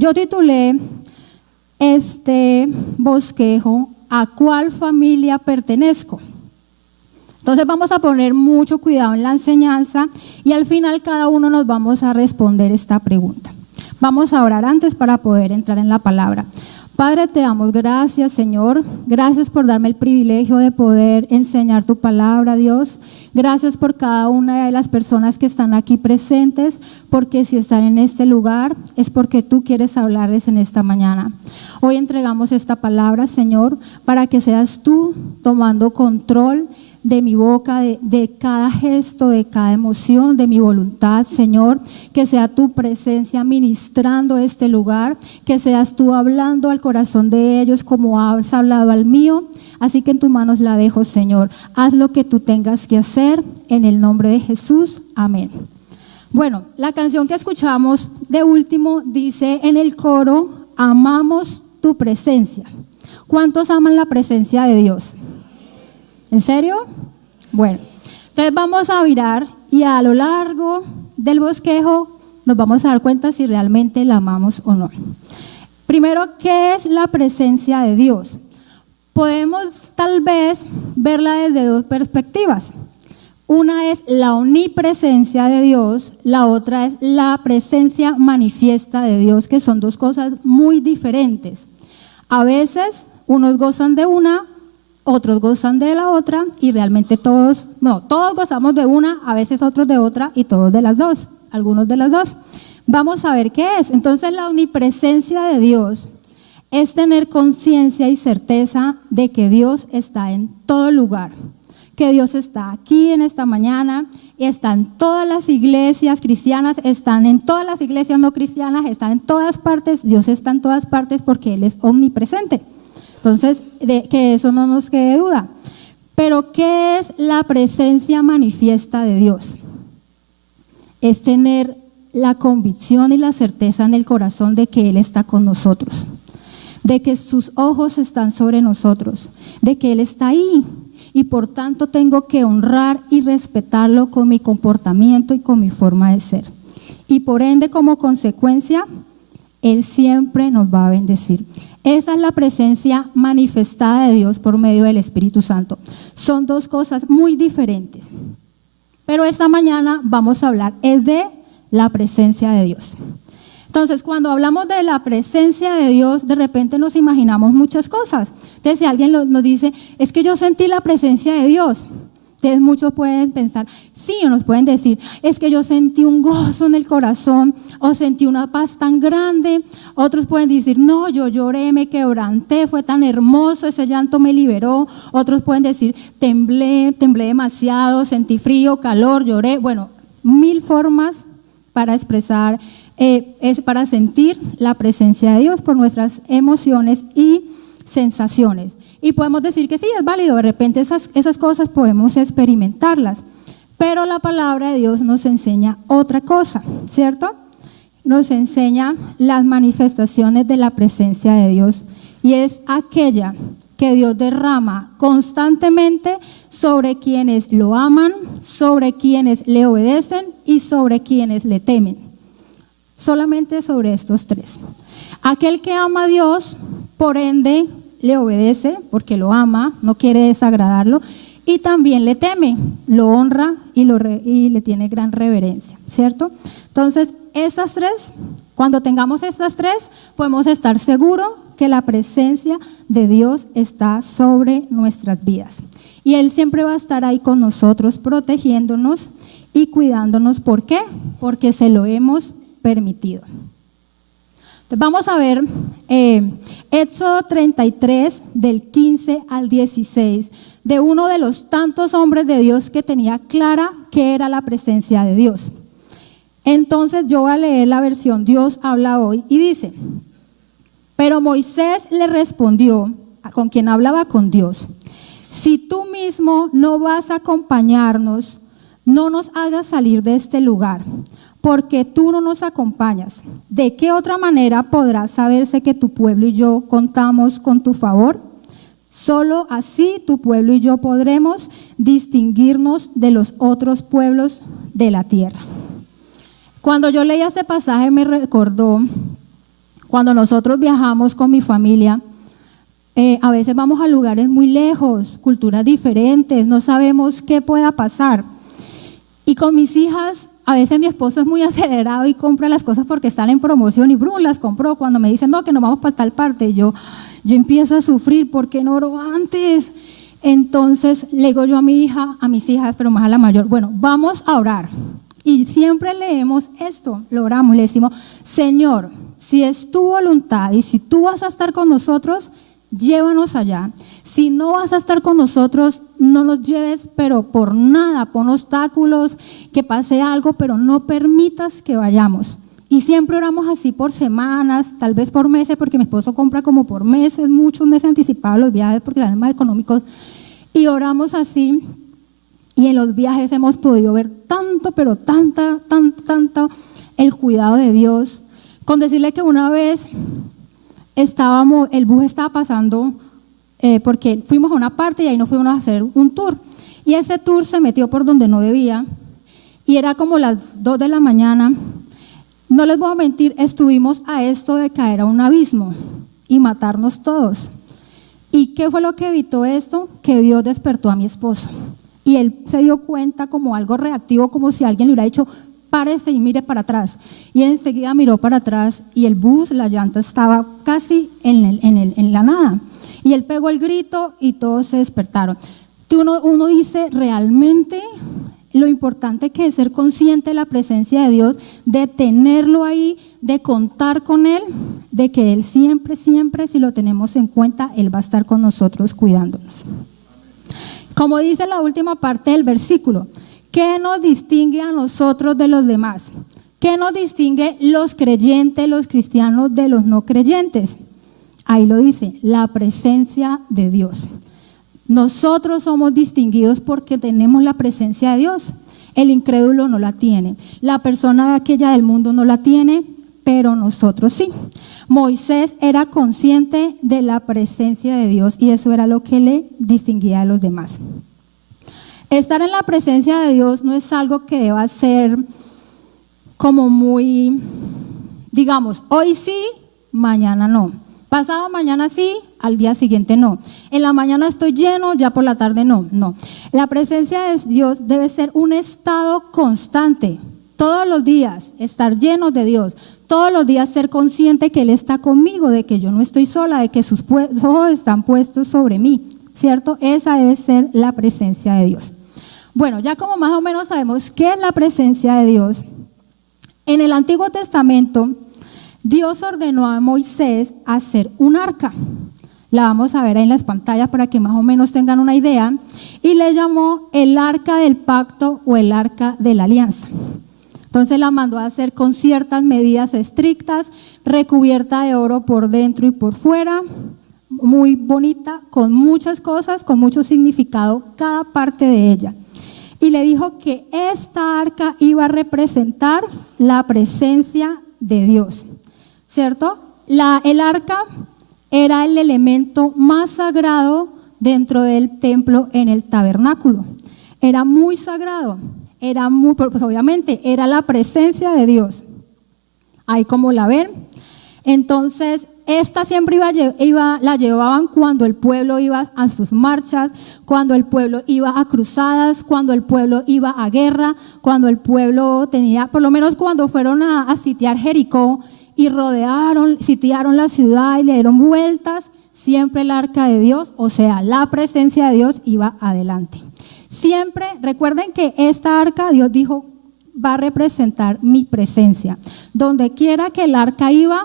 Yo titulé este bosquejo ¿A cuál familia pertenezco? Entonces vamos a poner mucho cuidado en la enseñanza y al final cada uno nos vamos a responder esta pregunta. Vamos a orar antes para poder entrar en la palabra. Padre, te damos gracias, Señor. Gracias por darme el privilegio de poder enseñar tu palabra, Dios. Gracias por cada una de las personas que están aquí presentes, porque si están en este lugar es porque tú quieres hablarles en esta mañana. Hoy entregamos esta palabra, Señor, para que seas tú tomando control de mi boca, de cada gesto, de cada emoción, de mi voluntad, Señor, que sea tu presencia ministrando este lugar, que seas tú hablando al corazón de ellos como has hablado al mío, así que en tus manos la dejo, Señor. Haz lo que tú tengas que hacer, en el nombre de Jesús, amén. Bueno, la canción que escuchamos de último dice en el coro, amamos tu presencia. ¿Cuántos aman la presencia de Dios? ¿En serio? Bueno, entonces vamos a mirar y a lo largo del bosquejo nos vamos a dar cuenta si realmente la amamos o no. Primero, ¿qué es la presencia de Dios? Podemos tal vez verla desde dos perspectivas. Una es la omnipresencia de Dios, la otra es la presencia manifiesta de Dios, que son dos cosas muy diferentes. A veces unos gozan de una, otros gozan de la otra y realmente todos gozamos de una, a veces otros de otra y todos de las dos, algunos de las dos. Vamos a ver qué es. Entonces la omnipresencia de Dios es tener conciencia y certeza de que Dios está en todo lugar, que Dios está aquí en esta mañana, está en todas las iglesias cristianas, están en todas las iglesias no cristianas, están en todas partes, Dios está en todas partes porque Él es omnipresente. Entonces, que eso no nos quede duda. Pero, ¿qué es la presencia manifiesta de Dios? Es tener la convicción y la certeza en el corazón de que Él está con nosotros, de que sus ojos están sobre nosotros, de que Él está ahí y por tanto tengo que honrar y respetarlo con mi comportamiento y con mi forma de ser. Y por ende, como consecuencia, Él siempre nos va a bendecir. Esa es la presencia manifestada de Dios por medio del Espíritu Santo. Son dos cosas muy diferentes. Pero esta mañana vamos a hablar es de la presencia de Dios. Entonces, cuando hablamos de la presencia de Dios, de repente nos imaginamos muchas cosas. Entonces, si alguien nos dice, es que yo sentí la presencia de Dios. Entonces, muchos pueden pensar, sí, o nos pueden decir, es que yo sentí un gozo en el corazón, o sentí una paz tan grande. Otros pueden decir, no, yo lloré, me quebranté, fue tan hermoso, ese llanto me liberó. Otros pueden decir, temblé demasiado, sentí frío, calor, lloré. Bueno, mil formas para expresar, es para sentir la presencia de Dios por nuestras emociones y sensaciones. Y podemos decir que sí, es válido, de repente esas cosas podemos experimentarlas, pero la palabra de Dios nos enseña otra cosa, ¿cierto? Nos enseña las manifestaciones de la presencia de Dios y es aquella que Dios derrama constantemente sobre quienes lo aman, sobre quienes le obedecen y sobre quienes le temen. Solamente sobre estos tres. Aquel que ama a Dios, por ende, le obedece porque lo ama, no quiere desagradarlo, y también le teme, lo honra y le tiene gran reverencia, ¿cierto? Entonces, esas tres, cuando tengamos estas tres, podemos estar seguros que la presencia de Dios está sobre nuestras vidas. Y Él siempre va a estar ahí con nosotros, protegiéndonos y cuidándonos. ¿Por qué? Porque se lo hemos permitido. Entonces vamos a ver Éxodo 33, del 15 al 16, de uno de los tantos hombres de Dios que tenía clara que era la presencia de Dios. Entonces yo voy a leer la versión Dios habla hoy y dice, pero Moisés le respondió, con quien hablaba con Dios, si tú mismo no vas a acompañarnos, no nos hagas salir de este lugar, porque tú no nos acompañas. ¿De qué otra manera podrá saberse que tu pueblo y yo contamos con tu favor? Solo así tu pueblo y yo podremos distinguirnos de los otros pueblos de la tierra. Cuando yo leía este pasaje me recordó Cuando nosotros viajamos con mi familia, a veces vamos a lugares muy lejos, culturas diferentes, no sabemos qué pueda pasar. Y con mis hijas, a veces mi esposo es muy acelerado y compra las cosas porque están en promoción y Bruno las compró. Cuando me dicen, no, que nos vamos para tal parte, yo empiezo a sufrir, ¿por qué no oro antes? Entonces le digo yo a mis hijas, pero más a la mayor, bueno, vamos a orar. Y siempre leemos esto, lo oramos, le decimos, Señor, si es tu voluntad y si tú vas a estar con nosotros, llévanos allá. Si no vas a estar con nosotros, no nos lleves, pero por nada, pon obstáculos, que pase algo, pero no permitas que vayamos. Y siempre oramos así por semanas, tal vez por meses, porque mi esposo compra como por meses, muchos meses anticipados los viajes porque salen más económicos. Y oramos así, y en los viajes hemos podido ver tanto, pero tanto el cuidado de Dios. Con decirle que una vez el bus estaba pasando, porque fuimos a una parte y ahí nos fuimos a hacer un tour. Y ese tour se metió por donde no debía, y era como las 2 de la mañana. No les voy a mentir, estuvimos a esto de caer a un abismo y matarnos todos. ¿Y qué fue lo que evitó esto? Que Dios despertó a mi esposo. Y él se dio cuenta como algo reactivo, como si alguien le hubiera dicho, párese y mire para atrás. Y enseguida miró para atrás y el bus, la llanta estaba casi en la nada. Y él pegó el grito y todos se despertaron. Uno dice, realmente lo importante que es ser consciente de la presencia de Dios, de tenerlo ahí, de contar con Él, de que Él siempre, si lo tenemos en cuenta, Él va a estar con nosotros cuidándonos. Como dice la última parte del versículo, ¿qué nos distingue a nosotros de los demás? ¿Qué nos distingue los creyentes, los cristianos de los no creyentes? Ahí lo dice, la presencia de Dios. Nosotros somos distinguidos porque tenemos la presencia de Dios. El incrédulo no la tiene. La persona aquella del mundo no la tiene, pero nosotros sí. Moisés era consciente de la presencia de Dios y eso era lo que le distinguía a los demás. Estar en la presencia de Dios no es algo que deba ser como muy, digamos, hoy sí, mañana no. Pasado mañana sí, al día siguiente no. En la mañana estoy lleno, ya por la tarde no. La presencia de Dios debe ser un estado constante. Todos los días estar llenos de Dios. Todos los días ser consciente que Él está conmigo, de que yo no estoy sola, de que sus ojos están puestos sobre mí. ¿Cierto? Esa debe ser la presencia de Dios. Bueno, ya como más o menos sabemos qué es la presencia de Dios, en el Antiguo Testamento Dios ordenó a Moisés hacer un arca. La vamos a ver ahí en las pantallas para que más o menos tengan una idea. Y le llamó el arca del pacto o el arca de la alianza. Entonces la mandó a hacer con ciertas medidas estrictas, recubierta de oro por dentro y por fuera, muy bonita, con muchas cosas, con mucho significado, cada parte de ella. Y le dijo que esta arca iba a representar la presencia de Dios. ¿Cierto? El arca era el elemento más sagrado dentro del templo en el tabernáculo. Era muy sagrado, pues obviamente era la presencia de Dios. Ahí como la ven. Entonces, esta siempre la llevaban cuando el pueblo iba a sus marchas, cuando el pueblo iba a cruzadas, cuando el pueblo iba a guerra, cuando el pueblo tenía, por lo menos cuando fueron a sitiar Jericó, y sitiaron la ciudad y le dieron vueltas, siempre el arca de Dios, o sea, la presencia de Dios iba adelante. Siempre, recuerden que esta arca, Dios dijo, va a representar mi presencia. Donde quiera que el arca iba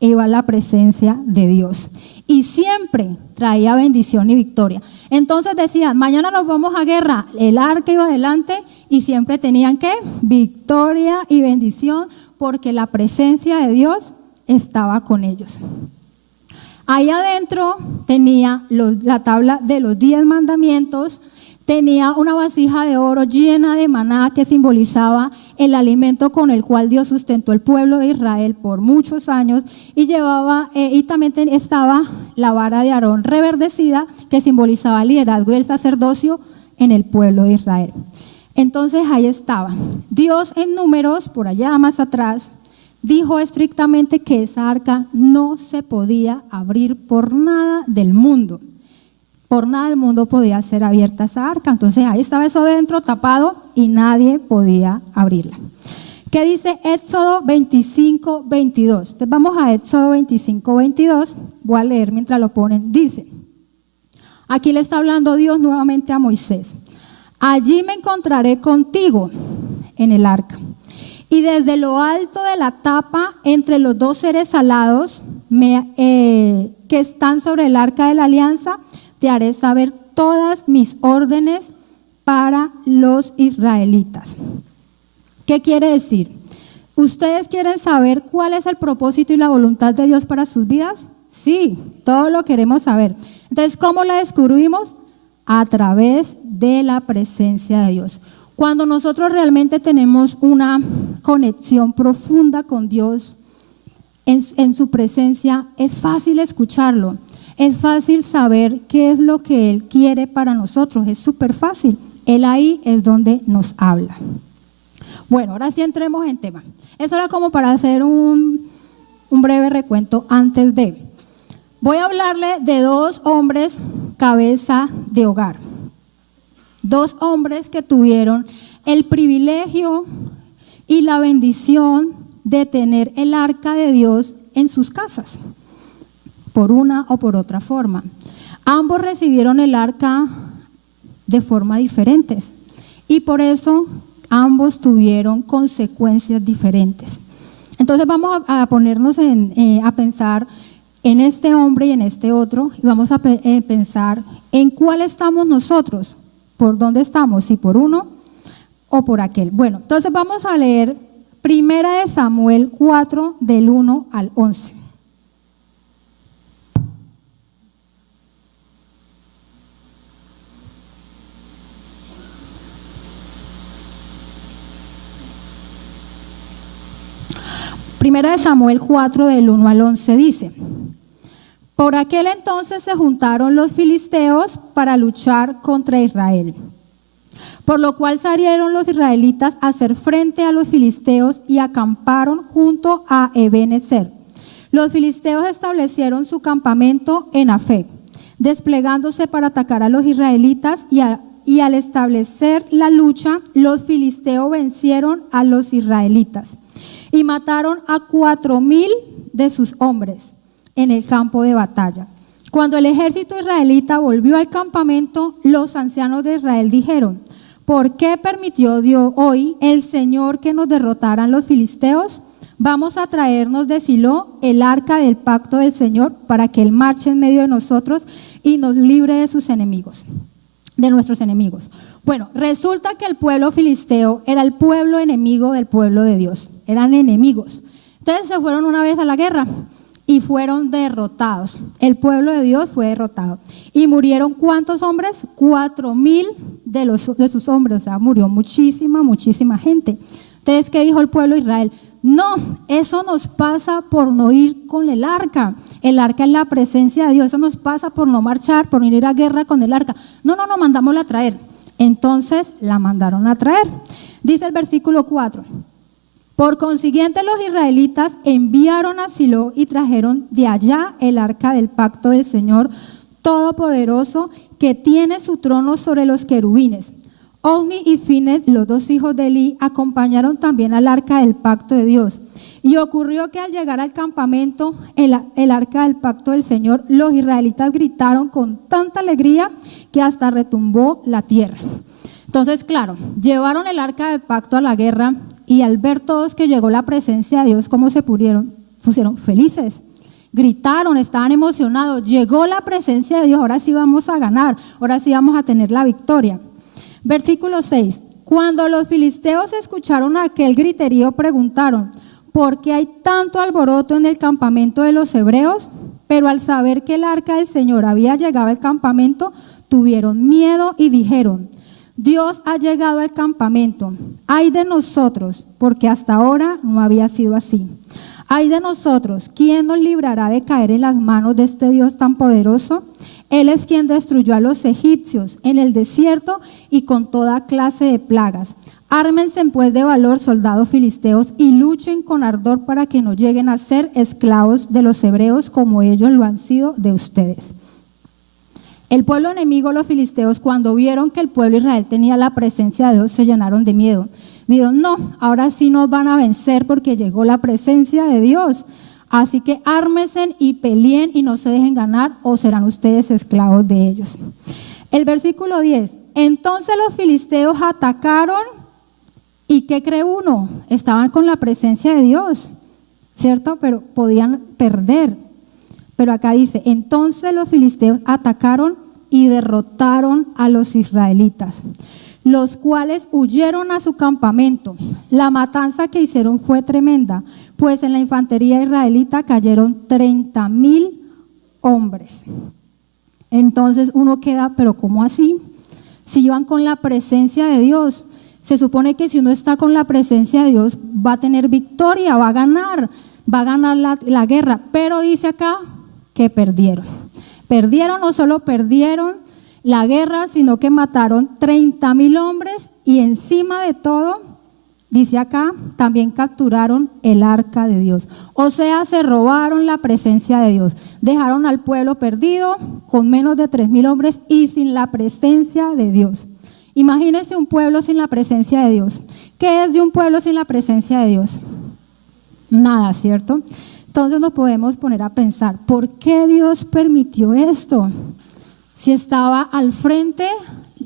la presencia de Dios. Y siempre traía bendición y victoria. Entonces decían, mañana nos vamos a guerra, el arca iba adelante y siempre tenían ¿qué? Victoria y bendición, porque la presencia de Dios estaba con ellos. Ahí adentro tenía la tabla de los 10 mandamientos, tenía una vasija de oro llena de maná que simbolizaba el alimento con el cual Dios sustentó el pueblo de Israel por muchos años, y también estaba la vara de Aarón reverdecida que simbolizaba el liderazgo y el sacerdocio en el pueblo de Israel. Entonces ahí estaba. Dios en Números, por allá más atrás, dijo estrictamente que esa arca no se podía abrir por nada del mundo. Por nada del mundo podía ser abierta esa arca. Entonces ahí estaba eso dentro, tapado, y nadie podía abrirla. ¿Qué dice Éxodo 25, 22? Entonces vamos a Éxodo 25, 22. Voy a leer mientras lo ponen. Dice, aquí le está hablando Dios nuevamente a Moisés. Allí me encontraré contigo en el arca. Y desde lo alto de la tapa, entre los dos seres alados que están sobre el arca de la alianza, te haré saber todas mis órdenes para los israelitas. ¿Qué quiere decir? ¿Ustedes quieren saber cuál es el propósito y la voluntad de Dios para sus vidas? Sí, todo lo queremos saber. Entonces, ¿cómo la descubrimos? A través de la presencia de Dios. Cuando nosotros realmente tenemos una conexión profunda con Dios, en su presencia, es fácil escucharlo. Es fácil saber qué es lo que Él quiere para nosotros. Es súper fácil. Él ahí es donde nos habla. Bueno, ahora sí entremos en tema. Eso era como para hacer un breve recuento antes de. Voy a hablarle de dos hombres cabeza de hogar. Dos hombres que tuvieron el privilegio y la bendición de tener el arca de Dios en sus casas, por una o por otra forma. Ambos recibieron el arca de forma diferentes y por eso ambos tuvieron consecuencias diferentes. Entonces vamos a ponernos a pensar en este hombre y en este otro, y vamos a pensar en cuál estamos nosotros, por dónde estamos, si por uno o por aquel. Bueno, entonces vamos a leer 1 Samuel 4, del 1 al 11. Primera de Samuel 4, del 1 al 11 dice: Por aquel entonces se juntaron los filisteos para luchar contra Israel, por lo cual salieron los israelitas a hacer frente a los filisteos y acamparon junto a Ebenezer. Los filisteos establecieron su campamento en Afec, desplegándose para atacar a los israelitas, y al establecer la lucha, los filisteos vencieron a los israelitas y mataron a 4,000 de sus hombres en el campo de batalla. Cuando el ejército israelita volvió al campamento, los ancianos de Israel dijeron: ¿Por qué permitió Dios hoy el Señor que nos derrotaran los filisteos? Vamos a traernos de Silo el arca del pacto del Señor, para que Él marche en medio de nosotros y nos libre de sus enemigos, de nuestros enemigos. Bueno, resulta que el pueblo filisteo era el pueblo enemigo del pueblo de Dios. Eran enemigos. Entonces se fueron una vez a la guerra y fueron derrotados. El pueblo de Dios fue derrotado. ¿Y murieron cuántos hombres? 4,000 de sus hombres. O sea, murió muchísima gente. Entonces, ¿qué dijo el pueblo de Israel? No, eso nos pasa por no ir con el arca. El arca es la presencia de Dios. Eso nos pasa por no marchar, por no ir a guerra con el arca. No, mandámosla a traer. Entonces la mandaron a traer. Dice el versículo 4. Por consiguiente, los israelitas enviaron a Silo y trajeron de allá el arca del pacto del Señor Todopoderoso, que tiene su trono sobre los querubines. Ofni y Fines, los dos hijos de Eli, acompañaron también al arca del pacto de Dios. Y ocurrió que al llegar al campamento, el arca del pacto del Señor, los israelitas gritaron con tanta alegría que hasta retumbó la tierra. Entonces, claro, llevaron el arca del pacto a la guerra, y al ver todos que llegó la presencia de Dios, ¿cómo se pusieron felices? Gritaron, estaban emocionados. Llegó la presencia de Dios, ahora sí vamos a ganar, ahora sí vamos a tener la victoria. Versículo 6. Cuando los filisteos escucharon aquel griterío, preguntaron: ¿por qué hay tanto alboroto en el campamento de los hebreos? Pero al saber que el arca del Señor había llegado al campamento, tuvieron miedo y dijeron: Dios ha llegado al campamento. Ay de nosotros, porque hasta ahora no había sido así. Ay de nosotros, ¿quién nos librará de caer en las manos de este Dios tan poderoso? Él es quien destruyó a los egipcios en el desierto y con toda clase de plagas. Ármense pues de valor, soldados filisteos, y luchen con ardor para que no lleguen a ser esclavos de los hebreos como ellos lo han sido de ustedes. El pueblo enemigo, los filisteos, cuando vieron que el pueblo de Israel tenía la presencia de Dios, se llenaron de miedo. Dijeron, no, ahora sí nos van a vencer porque llegó la presencia de Dios. Así que ármense y peleen y no se dejen ganar o serán ustedes esclavos de ellos. El versículo 10, entonces los filisteos atacaron y ¿qué cree uno? Estaban con la presencia de Dios, ¿cierto? Pero podían perder. Pero acá dice, entonces los filisteos atacaron y derrotaron a los israelitas, los cuales huyeron a su campamento. La matanza que hicieron fue tremenda, pues en la infantería israelita cayeron 30,000 hombres. Entonces uno queda, pero ¿cómo así? Si iban con la presencia de Dios. Se supone que si uno está con la presencia de Dios va a tener victoria, va a ganar la guerra. Pero dice acá que perdieron. Perdieron, no solo perdieron la guerra, sino que mataron 30,000 hombres y encima de todo, dice acá, también capturaron el arca de Dios. O sea, se robaron la presencia de Dios. Dejaron al pueblo perdido con menos de 3,000 hombres y sin la presencia de Dios. Imagínense un pueblo sin la presencia de Dios. ¿Qué es de un pueblo sin la presencia de Dios? Nada, ¿cierto? Entonces nos podemos poner a pensar, ¿por qué Dios permitió esto? Si estaba al frente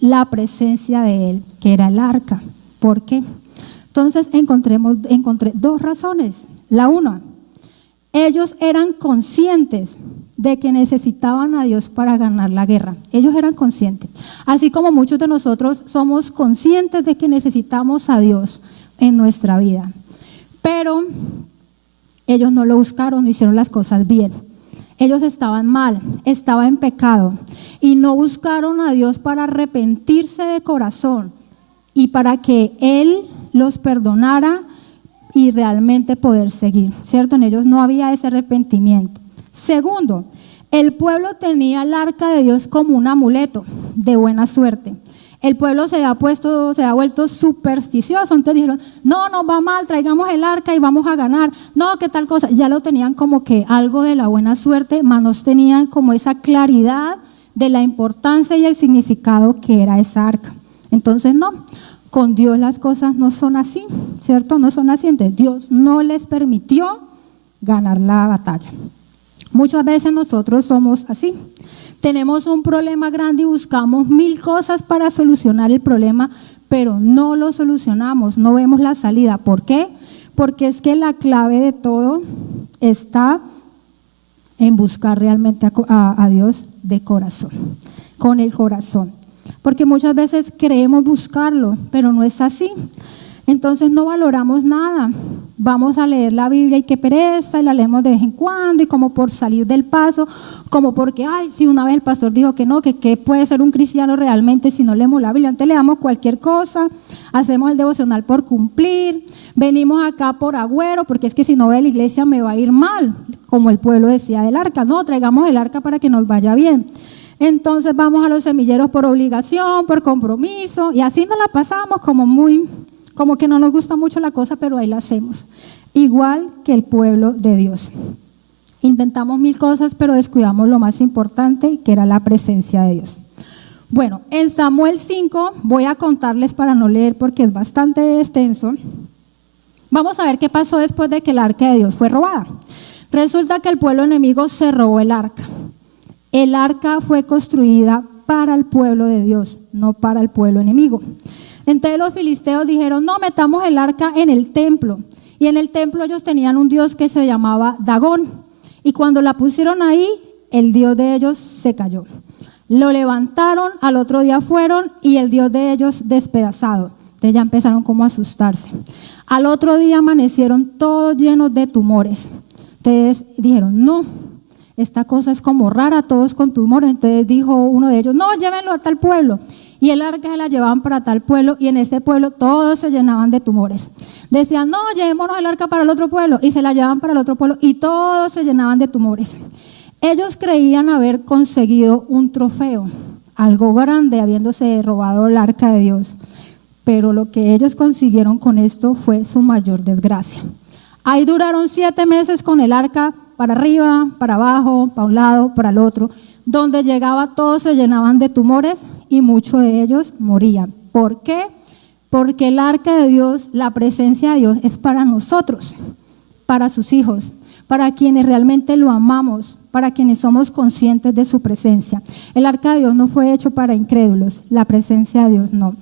la presencia de Él, que era el arca. ¿Por qué? Entonces encontré dos razones. La una, ellos eran conscientes de que necesitaban a Dios para ganar la guerra. Ellos eran conscientes. Así como muchos de nosotros somos conscientes de que necesitamos a Dios en nuestra vida. Pero ellos no lo buscaron, no hicieron las cosas bien. Ellos estaban mal, estaban en pecado y no buscaron a Dios para arrepentirse de corazón y para que Él los perdonara y realmente poder seguir, ¿cierto? En ellos no había ese arrepentimiento. Segundo, el pueblo tenía el arca de Dios como un amuleto de buena suerte. El pueblo se ha vuelto supersticioso, entonces dijeron, no, nos va mal, traigamos el arca y vamos a ganar. No, qué tal cosa, ya lo tenían como que algo de la buena suerte, mas no tenían como esa claridad de la importancia y el significado que era esa arca. Entonces no, con Dios las cosas no son así, ¿cierto? No son así, entonces Dios no les permitió ganar la batalla. Muchas veces nosotros somos así. Tenemos un problema grande y buscamos 1000 cosas para solucionar el problema, pero no lo solucionamos, no vemos la salida. ¿Por qué? Porque es que la clave de todo está en buscar realmente a Dios de corazón, con el corazón. Porque muchas veces creemos buscarlo, pero no es así. Entonces no valoramos nada. Vamos a leer la Biblia y qué pereza, y la leemos de vez en cuando y como por salir del paso, como porque, ay, si una vez el pastor dijo que no, que puede ser un cristiano realmente si no leemos la Biblia. Antes leamos cualquier cosa, hacemos el devocional por cumplir, venimos acá por agüero, porque es que si no voy a la iglesia me va a ir mal, como el pueblo decía del arca. No, traigamos el arca para que nos vaya bien. Entonces vamos a los semilleros por obligación, por compromiso, y así nos la pasamos como que no nos gusta mucho la cosa, pero ahí la hacemos. Igual que el pueblo de Dios. Intentamos 1000 cosas, pero descuidamos lo más importante, que era la presencia de Dios. Bueno, en Samuel 5, voy a contarles para no leer porque es bastante extenso. Vamos a ver qué pasó después de que el arca de Dios fue robada. Resulta que el pueblo enemigo se robó el arca. El arca fue construida para el pueblo de Dios, no para el pueblo enemigo. Entonces los filisteos dijeron, no, metamos el arca en el templo. Y en el templo ellos tenían un dios que se llamaba Dagón. Y cuando la pusieron ahí, el dios de ellos se cayó. Lo levantaron, al otro día fueron y el dios de ellos despedazado. Entonces ya empezaron como a asustarse. Al otro día amanecieron todos llenos de tumores. Entonces dijeron, no, esta cosa es como rara, todos con tumores. Entonces dijo uno de ellos, no, llévenlo a tal pueblo. Y el arca se la llevaban para tal pueblo y en ese pueblo todos se llenaban de tumores. Decían, no, llevémonos el arca para el otro pueblo y se la llevaban para el otro pueblo y todos se llenaban de tumores. Ellos creían haber conseguido un trofeo, algo grande, habiéndose robado el arca de Dios. Pero lo que ellos consiguieron con esto fue su mayor desgracia. Ahí duraron 7 meses con el arca para arriba, para abajo, para un lado, para el otro. Donde llegaba todos se llenaban de tumores y muchos de ellos morían. ¿Por qué? Porque el arca de Dios, la presencia de Dios es para nosotros, para sus hijos, para quienes realmente lo amamos, para quienes somos conscientes de su presencia. El arca de Dios no fue hecho para incrédulos, la presencia de Dios no.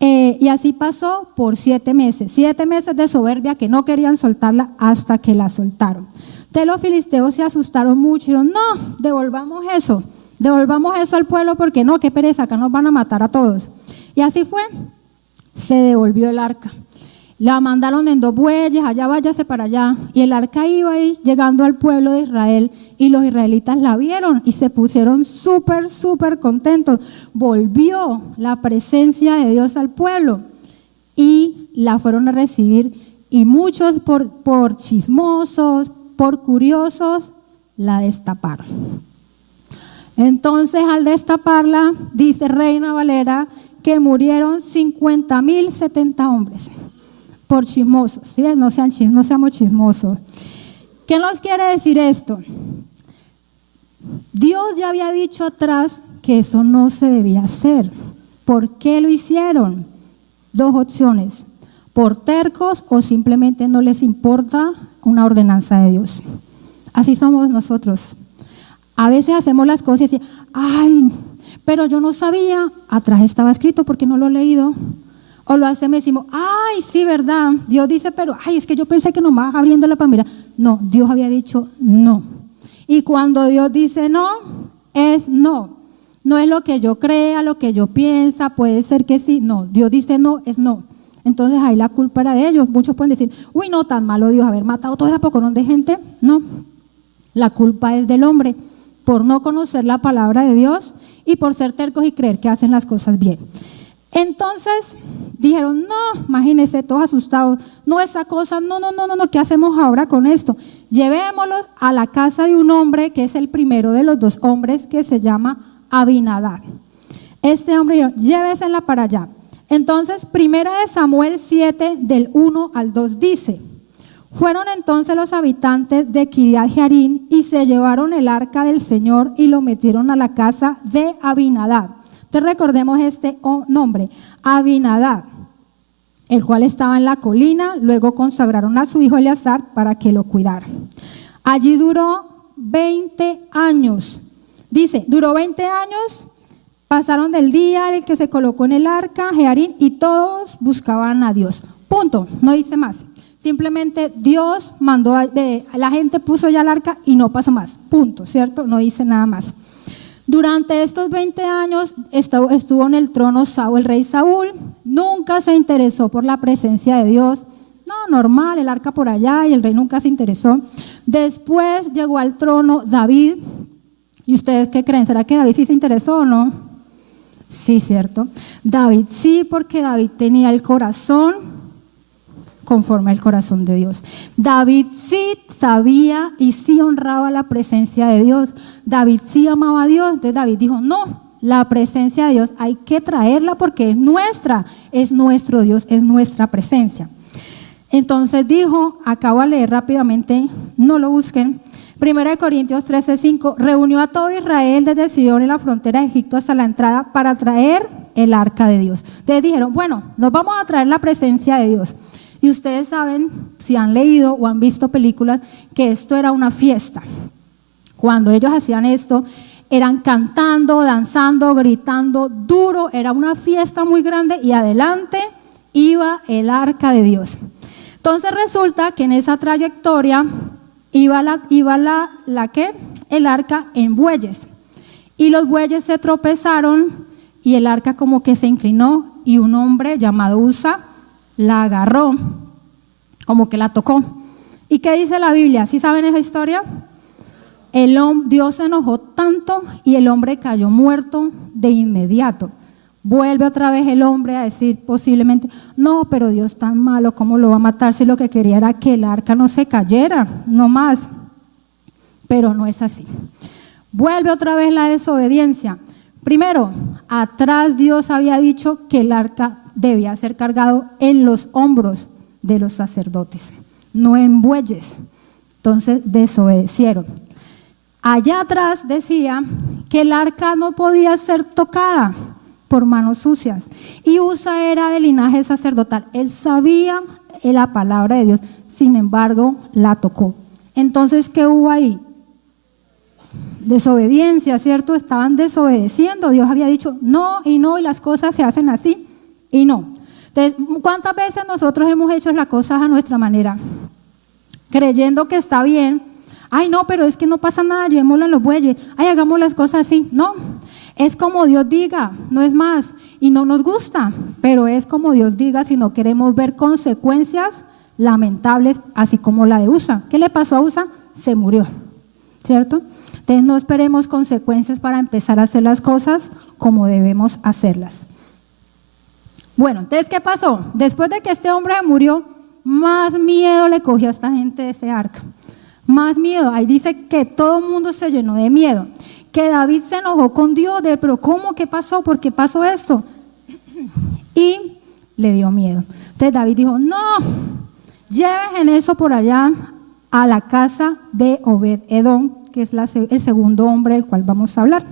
Y así pasó por 7 meses, 7 meses de soberbia que no querían soltarla hasta que la soltaron. Entonces los filisteos se asustaron mucho y dijeron, no, devolvamos eso al pueblo porque no, qué pereza, acá nos van a matar a todos. Y así fue, se devolvió el arca. La mandaron en 2 bueyes, allá váyase para allá. Y el arca iba ahí llegando al pueblo de Israel y los israelitas la vieron y se pusieron súper contentos. Volvió la presencia de Dios al pueblo y la fueron a recibir y muchos por chismosos, por curiosos, la destaparon. Entonces al destaparla, dice Reina Valera, que murieron 50,070 hombres. Por chismosos, ¿sí? No seamos chismosos. ¿Qué nos quiere decir esto? Dios ya había dicho atrás que eso no se debía hacer. ¿Por qué lo hicieron? 2 opciones, por tercos o simplemente no les importa una ordenanza de Dios. Así somos nosotros. A veces hacemos las cosas y decimos, ay, pero yo no sabía, atrás estaba escrito porque no lo he leído. O lo hacemos y decimos, ay, sí, verdad. Dios dice, pero, ay, es que yo pensé que nomás abriéndola para mirar. No, Dios había dicho no. Y cuando Dios dice no, es no. No es lo que yo crea, lo que yo piensa, puede ser que sí. No, Dios dice no, es no. Entonces ahí la culpa era de ellos. Muchos pueden decir, uy, no, tan malo Dios haber matado todo ese poconón de gente. No, la culpa es del hombre por no conocer la palabra de Dios y por ser tercos y creer que hacen las cosas bien. Entonces dijeron, no, imagínense, todos asustados, no esa cosa, no, ¿qué hacemos ahora con esto? Llevémoslos a la casa de un hombre que es el primero de los 2 hombres que se llama Abinadab. Este hombre dijo, llévesela para allá. Entonces, 1 Samuel 7, del 1 al 2 dice, fueron entonces los habitantes de Kiriat Jearim y se llevaron el arca del Señor y lo metieron a la casa de Abinadab. Entonces recordemos este nombre, Abinadab, el cual estaba en la colina, luego consagraron a su hijo Eleazar para que lo cuidara. Allí duró 20 años. Dice, duró 20 años, pasaron del día en el que se colocó en el arca, Jearim, y todos buscaban a Dios. Punto, no dice más. Simplemente Dios mandó, la gente puso ya el arca y no pasó más. Punto, ¿cierto? No dice nada más. Durante estos 20 años estuvo en el trono el rey Saúl, nunca se interesó por la presencia de Dios. No, normal, el arca por allá y el rey nunca se interesó. Después llegó al trono David. ¿Y ustedes qué creen? ¿Será que David sí se interesó o no? Sí, ¿cierto? David sí, porque David tenía el corazón conforme al corazón de Dios. David sí sabía y sí honraba la presencia de Dios. David sí amaba a Dios. Entonces David dijo, no, la presencia de Dios hay que traerla porque es nuestra, es nuestro Dios, es nuestra presencia. Entonces dijo, acabo de leer rápidamente, no lo busquen, 1 Corintios 13:5, reunió a todo Israel desde Sidón en la frontera de Egipto hasta la entrada para traer el arca de Dios. Entonces dijeron, bueno, nos vamos a traer la presencia de Dios. Y ustedes saben, si han leído o han visto películas, que esto era una fiesta. Cuando ellos hacían esto, eran cantando, danzando, gritando duro, era una fiesta muy grande y adelante iba el arca de Dios. Entonces resulta que en esa trayectoria iba el arca en bueyes. Y los bueyes se tropezaron y el arca como que se inclinó y un hombre llamado Usa la agarró, como que la tocó. ¿Y qué dice la Biblia? ¿Sí saben esa historia? Dios se enojó tanto y el hombre cayó muerto de inmediato. Vuelve otra vez el hombre a decir posiblemente, no, pero Dios tan malo, ¿cómo lo va a matar si lo que quería era que el arca no se cayera? No más. Pero no es así. Vuelve otra vez la desobediencia. Primero, atrás Dios había dicho que el arca debía ser cargado en los hombros de los sacerdotes, no en bueyes. Entonces desobedecieron. Allá atrás decía que el arca no podía ser tocada por manos sucias. Y Usa era de linaje sacerdotal. Él sabía la palabra de Dios, sin embargo, la tocó. Entonces, ¿qué hubo ahí? Desobediencia, ¿cierto? Estaban desobedeciendo. Dios había dicho no, y las cosas se hacen así y no. Entonces, ¿cuántas veces nosotros hemos hecho las cosas a nuestra manera? Creyendo que está bien. Ay, no, pero es que no pasa nada, llevémoslo a los bueyes. Ay, hagamos las cosas así. No, es como Dios diga, no es más. Y no nos gusta, pero es como Dios diga si no queremos ver consecuencias lamentables, así como la de Usa. ¿Qué le pasó a Usa? Se murió, ¿cierto? Entonces no esperemos consecuencias para empezar a hacer las cosas como debemos hacerlas. Bueno, entonces, ¿qué pasó? Después de que este hombre murió, más miedo le cogió a esta gente de ese arca. Más miedo. Ahí dice que todo el mundo se llenó de miedo. Que David se enojó con Dios, pero ¿cómo? ¿Qué pasó? ¿Por qué pasó esto? Y le dio miedo. Entonces David dijo, no, lleven eso por allá a la casa de Obed-Edom, que es el segundo hombre del cual vamos a hablar.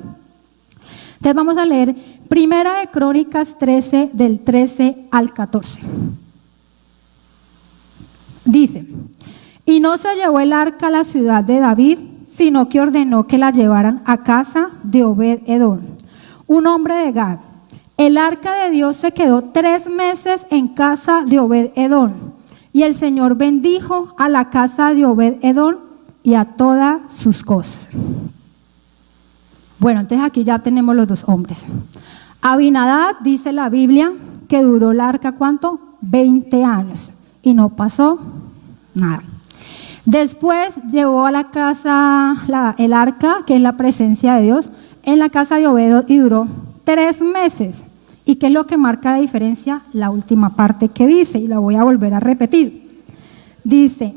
Entonces vamos a leer Primera de Crónicas 13, del 13 al 14. Dice, y no se llevó el arca a la ciudad de David, sino que ordenó que la llevaran a casa de Obed-Edom, un hombre de Gad. El arca de Dios se quedó 3 meses en casa de Obed-Edom, y el Señor bendijo a la casa de Obed-Edom y a todas sus cosas. Bueno, entonces aquí ya tenemos los dos hombres. Abinadab, dice la Biblia, que duró el arca, ¿cuánto? 20 años, y no pasó nada. Después llevó a la casa el arca, que es la presencia de Dios, en la casa de Obed, y duró 3 meses. ¿Y qué es lo que marca la diferencia? La última parte que dice, y la voy a volver a repetir. Dice,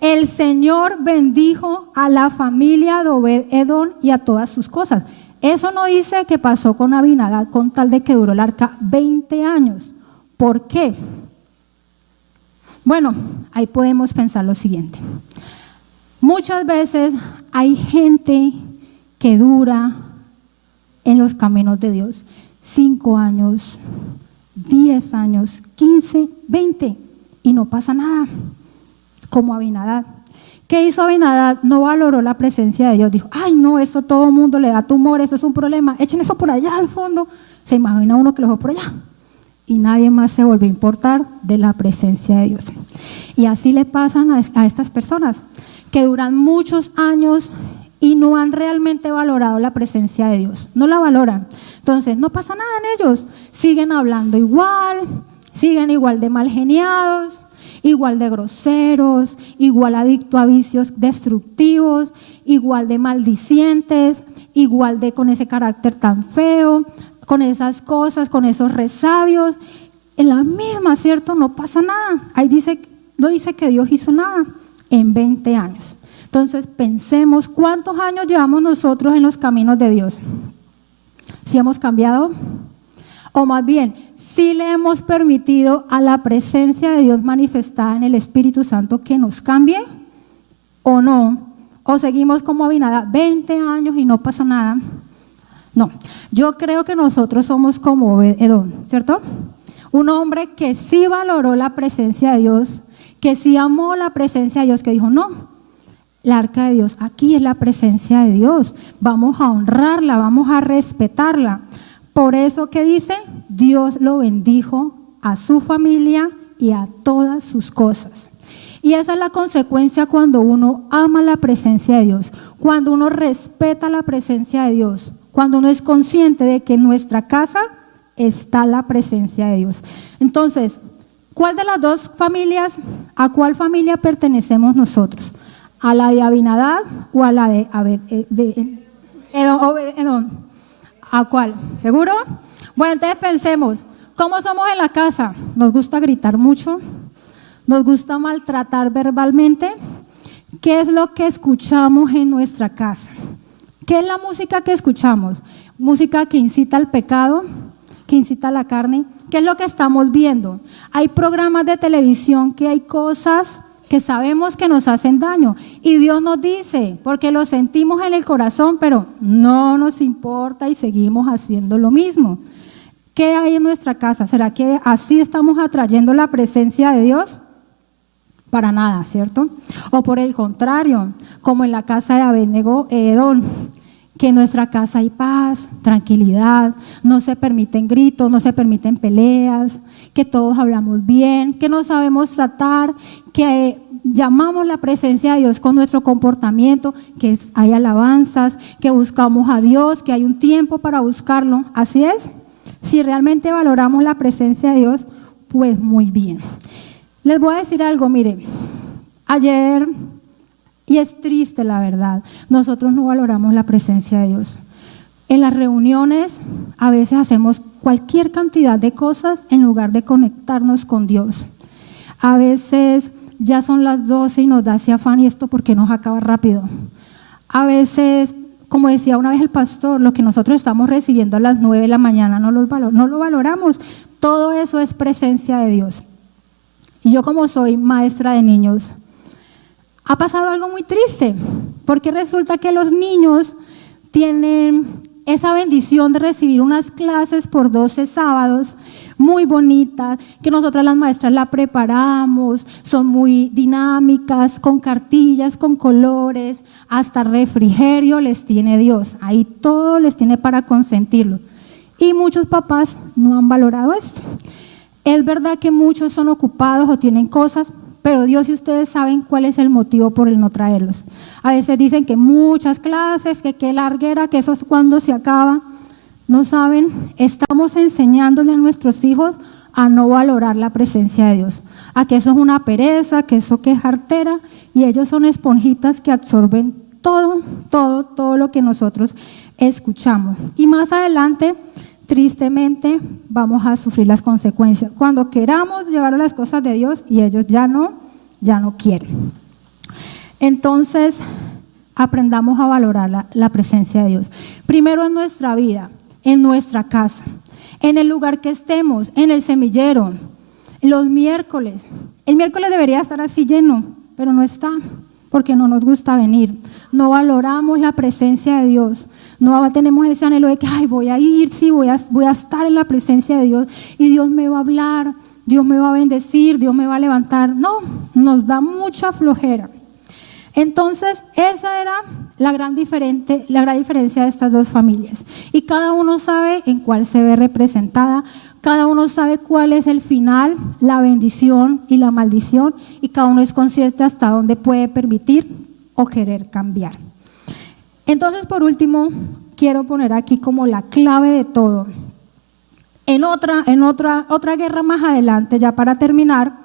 el Señor bendijo a la familia de Obed-Edom y a todas sus cosas. Eso no dice que pasó con Abinadab con tal de que duró el arca 20 años. ¿Por qué? Bueno, ahí podemos pensar lo siguiente. Muchas veces hay gente que dura en los caminos de Dios 5 años, 10 años, 15, 20 y no pasa nada, como Abinadab. ¿Qué hizo Abinadab? No valoró la presencia de Dios. Dijo, ay no, eso todo el mundo le da tumor, eso es un problema, echen eso por allá al fondo. Se imagina uno que lo dejó por allá. Y nadie más se volvió a importar de la presencia de Dios. Y así le pasan a estas personas que duran muchos años y no han realmente valorado la presencia de Dios. No la valoran. Entonces, no pasa nada en ellos. Siguen hablando igual, siguen igual de mal geniados, igual de groseros, igual adictos a vicios destructivos, igual de maldicientes, igual de con ese carácter tan feo, con esas cosas, con esos resabios, en la misma, ¿cierto? No pasa nada. Ahí no dice que Dios hizo nada en 20 años. Entonces pensemos cuántos años llevamos nosotros en los caminos de Dios. ¿Si hemos cambiado? O más bien, si le hemos permitido a la presencia de Dios manifestada en el Espíritu Santo que nos cambie o no. O seguimos como Abinadab 20 años y no pasa nada. No, yo creo que nosotros somos como Obed-Edom, ¿cierto? Un hombre que sí valoró la presencia de Dios, que sí amó la presencia de Dios, que dijo, no, el arca de Dios, aquí es la presencia de Dios, vamos a honrarla, vamos a respetarla. Por eso que dice, Dios lo bendijo a su familia y a todas sus cosas. Y esa es la consecuencia cuando uno ama la presencia de Dios, cuando uno respeta la presencia de Dios, cuando uno es consciente de que en nuestra casa está la presencia de Dios. Entonces, ¿cuál de las dos familias, a cuál familia pertenecemos nosotros? ¿A la de Abinadab o a la de Edom? ¿A cuál? ¿Seguro? Bueno, entonces pensemos, ¿cómo somos en la casa? ¿Nos gusta gritar mucho? ¿Nos gusta maltratar verbalmente? ¿Qué es lo que escuchamos en nuestra casa? ¿Qué es la música que escuchamos? ¿Música que incita al pecado? ¿Que incita a la carne? ¿Qué es lo que estamos viendo? Hay programas de televisión que hay cosas que sabemos que nos hacen daño. Y Dios nos dice, porque lo sentimos en el corazón, pero no nos importa y seguimos haciendo lo mismo. ¿Qué hay en nuestra casa? ¿Será que así estamos atrayendo la presencia de Dios? Para nada, ¿cierto? O por el contrario, como en la casa de Abed-nego, Edom, que en nuestra casa hay paz, tranquilidad, no se permiten gritos, no se permiten peleas, que todos hablamos bien, que nos sabemos tratar, que llamamos la presencia de Dios con nuestro comportamiento, que hay alabanzas, que buscamos a Dios, que hay un tiempo para buscarlo. Así es. Si realmente valoramos la presencia de Dios, pues muy bien. Les voy a decir algo, mire, ayer, y es triste la verdad, nosotros no valoramos la presencia de Dios. En las reuniones a veces hacemos cualquier cantidad de cosas en lugar de conectarnos con Dios. A veces ya son las 12 y nos da ese afán y esto porque nos acaba rápido. A veces, como decía una vez el pastor, lo que nosotros estamos recibiendo a las 9 de la mañana no lo valoramos. Todo eso es presencia de Dios. Y yo, como soy maestra de niños, ha pasado algo muy triste, porque resulta que los niños tienen esa bendición de recibir unas clases por 12 sábados muy bonitas, que nosotras las maestras la preparamos, son muy dinámicas, con cartillas, con colores, hasta refrigerio les tiene Dios, ahí todo les tiene para consentirlo. Y muchos papás no han valorado esto. Es verdad que muchos son ocupados o tienen cosas, pero Dios y ustedes saben cuál es el motivo por el no traerlos. A veces dicen que muchas clases, que qué larguera, que eso es cuando se acaba. No saben, estamos enseñándole a nuestros hijos a no valorar la presencia de Dios, a que eso es una pereza, que eso que es jartera, y ellos son esponjitas que absorben todo lo que nosotros escuchamos. Y más adelante, tristemente, vamos a sufrir las consecuencias cuando queramos llevar a las cosas de Dios y ellos ya no quieren. Entonces, aprendamos a valorar la presencia de Dios. Primero en nuestra vida, en nuestra casa, en el lugar que estemos, en el semillero, los miércoles. El miércoles debería estar así lleno, pero no está, porque no nos gusta venir. No valoramos la presencia de Dios. No tenemos ese anhelo de que voy a ir, sí, voy a estar en la presencia de Dios y Dios me va a hablar, Dios me va a bendecir, Dios me va a levantar. No, nos da mucha flojera. Entonces, esa era la gran diferencia de estas dos familias. Y cada uno sabe en cuál se ve representada, cada uno sabe cuál es el final, la bendición y la maldición, y cada uno es consciente hasta dónde puede permitir o querer cambiar. Entonces, por último, quiero poner aquí como la clave de todo. En otra guerra más adelante, ya para terminar,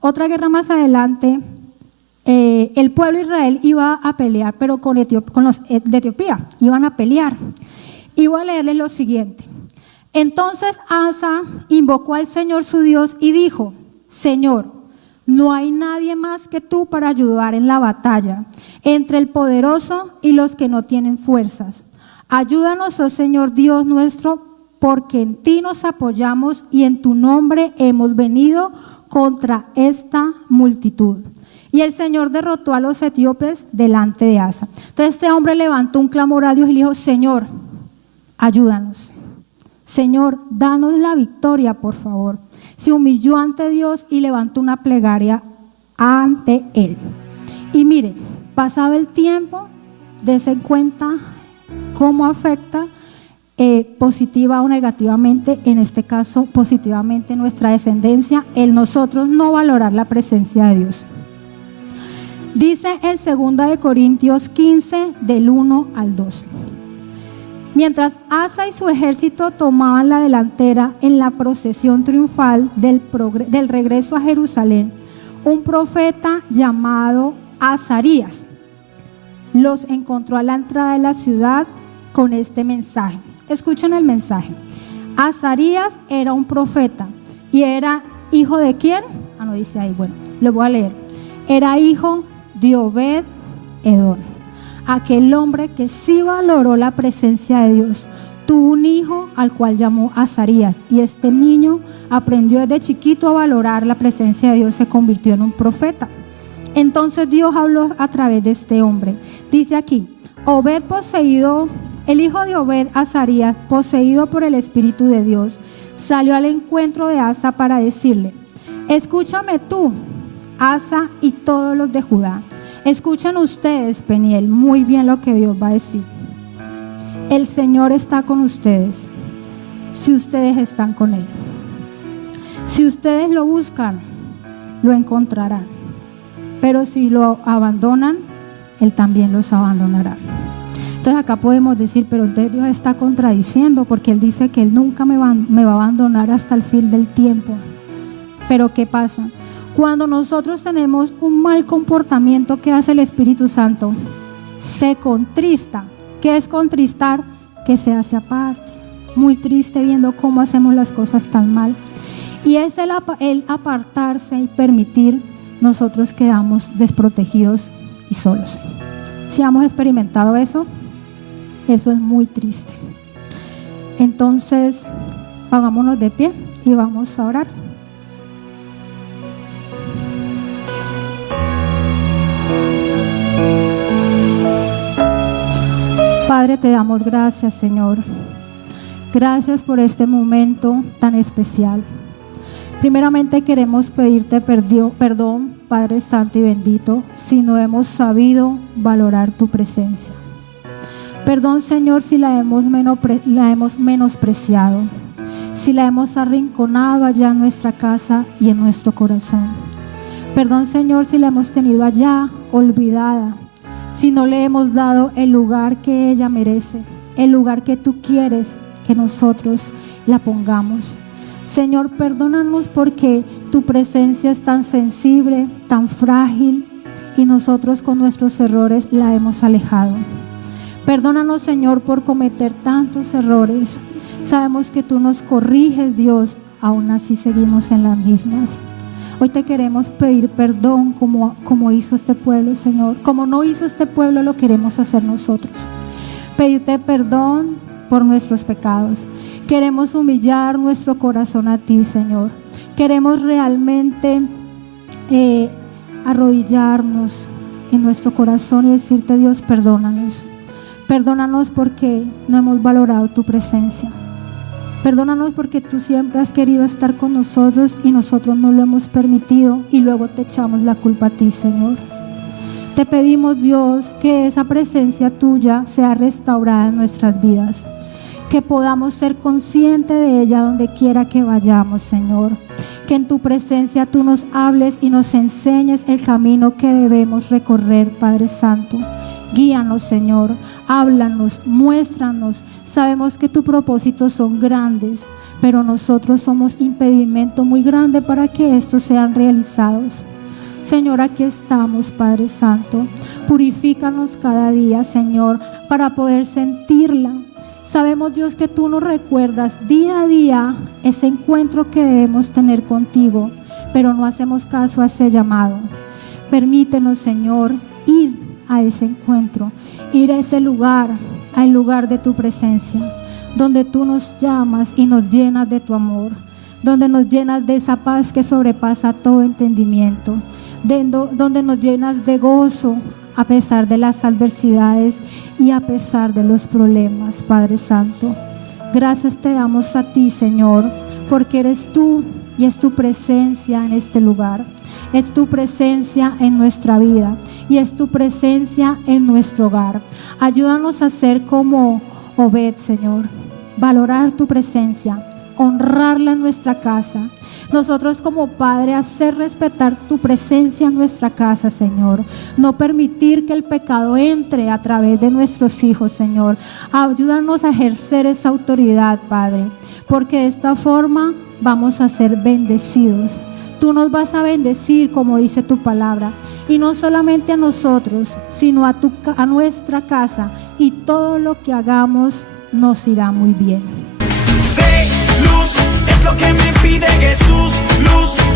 otra guerra más adelante, el pueblo de Israel iba a pelear, pero con los de Etiopía, iban a pelear. Y voy a leerles lo siguiente. Entonces Asa invocó al Señor su Dios y dijo: Señor, no hay nadie más que tú para ayudar en la batalla, entre el poderoso y los que no tienen fuerzas. Ayúdanos, oh Señor Dios nuestro, porque en ti nos apoyamos y en tu nombre hemos venido contra esta multitud. Y el Señor derrotó a los etíopes delante de Asa. Entonces este hombre levantó un clamor a Dios y le dijo: Señor, ayúdanos. Señor, danos la victoria, por favor. Se humilló ante Dios y levantó una plegaria ante Él. Y mire, pasaba el tiempo, dése cuenta cómo afecta positiva o negativamente, en este caso positivamente, nuestra descendencia, el nosotros no valorar la presencia de Dios. Dice en 2 Corintios 15, del 1 al 2. Mientras Asa y su ejército tomaban la delantera en la procesión triunfal del regreso a Jerusalén, un profeta llamado Azarías, los encontró a la entrada de la ciudad con este mensaje. Escuchen el mensaje. Azarías era un profeta y era hijo de ¿quién? No dice ahí, bueno, lo voy a leer. Era hijo de Obed-Edom, aquel hombre que sí valoró la presencia de Dios. Tuvo un hijo al cual llamó Azarías, y este niño aprendió desde chiquito a valorar la presencia de Dios, se convirtió en un profeta. Entonces Dios habló a través de este hombre. Dice aquí, Obed poseído, el hijo de Obed, Azarías, poseído por el Espíritu de Dios, salió al encuentro de Asa para decirle: escúchame tú, Asa, y todos los de Judá. Escuchen ustedes, Peniel, muy bien lo que Dios va a decir. El Señor está con ustedes, si ustedes están con Él. Si ustedes lo buscan, lo encontrarán. Pero si lo abandonan, Él también los abandonará. Entonces acá podemos decir, pero entonces Dios está contradiciendo, porque Él dice que Él nunca me va a abandonar hasta el fin del tiempo. Pero ¿qué pasa? Cuando nosotros tenemos un mal comportamiento, ¿qué hace el Espíritu Santo? Se contrista. ¿Qué es contristar? Que se hace aparte. Muy triste viendo cómo hacemos las cosas tan mal. Y es el apartarse y permitir, nosotros quedamos desprotegidos y solos. Si hemos experimentado eso, eso es muy triste. Entonces, pongámonos de pie y vamos a orar. Padre, te damos gracias, Señor. Gracias por este momento tan especial. Primeramente queremos pedirte perdón, Padre Santo y bendito, si no hemos sabido valorar tu presencia. Perdón, Señor, si la hemos menospreciado, si la hemos arrinconado allá en nuestra casa y en nuestro corazón. Perdón, Señor, si la hemos tenido allá olvidada, si no le hemos dado el lugar que ella merece, el lugar que tú quieres que nosotros la pongamos. Señor, perdónanos porque tu presencia es tan sensible, tan frágil, y nosotros con nuestros errores la hemos alejado. Perdónanos, Señor, por cometer tantos errores. Sabemos que tú nos corriges, Dios, aún así seguimos en las mismas. Hoy te queremos pedir perdón como hizo este pueblo, Señor. Como no hizo este pueblo, lo queremos hacer nosotros. Pedirte perdón por nuestros pecados. Queremos humillar nuestro corazón a ti, Señor. Queremos realmente arrodillarnos en nuestro corazón y decirte: Dios, perdónanos. Perdónanos porque no hemos valorado tu presencia. Perdónanos porque tú siempre has querido estar con nosotros y nosotros no lo hemos permitido, y luego te echamos la culpa a ti, Señor. Te pedimos, Dios, que esa presencia tuya sea restaurada en nuestras vidas, que podamos ser conscientes de ella donde quiera que vayamos, Señor. Que en tu presencia tú nos hables y nos enseñes el camino que debemos recorrer, Padre Santo. Guíanos, Señor, háblanos, muéstranos. Sabemos que tus propósitos son grandes, pero nosotros somos impedimento muy grande para que estos sean realizados. Señor, aquí estamos, Padre Santo. Purifícanos cada día, Señor, para poder sentirla. Sabemos, Dios, que tú nos recuerdas día a día ese encuentro que debemos tener contigo, pero no hacemos caso a ese llamado. Permítenos, Señor, ir a ese encuentro, ir a ese lugar, al lugar de tu presencia, donde tú nos llamas y nos llenas de tu amor, donde nos llenas de esa paz que sobrepasa todo entendimiento, donde nos llenas de gozo a pesar de las adversidades y a pesar de los problemas, Padre Santo. Gracias te damos a ti, Señor, porque eres tú y es tu presencia en este lugar. Es tu presencia en nuestra vida y es tu presencia en nuestro hogar. Ayúdanos a ser como Obed, Señor, valorar tu presencia, honrarla en nuestra casa. Nosotros como Padre, hacer respetar tu presencia en nuestra casa, Señor. No permitir que el pecado entre a través de nuestros hijos, Señor. Ayúdanos a ejercer esa autoridad, Padre, porque de esta forma vamos a ser bendecidos. Tú nos vas a bendecir, como dice tu palabra. y no solamente a nosotros, sino a nuestra casa, y todo lo que hagamos nos irá muy bien. Sé luz, es lo que me pide Jesús, luz.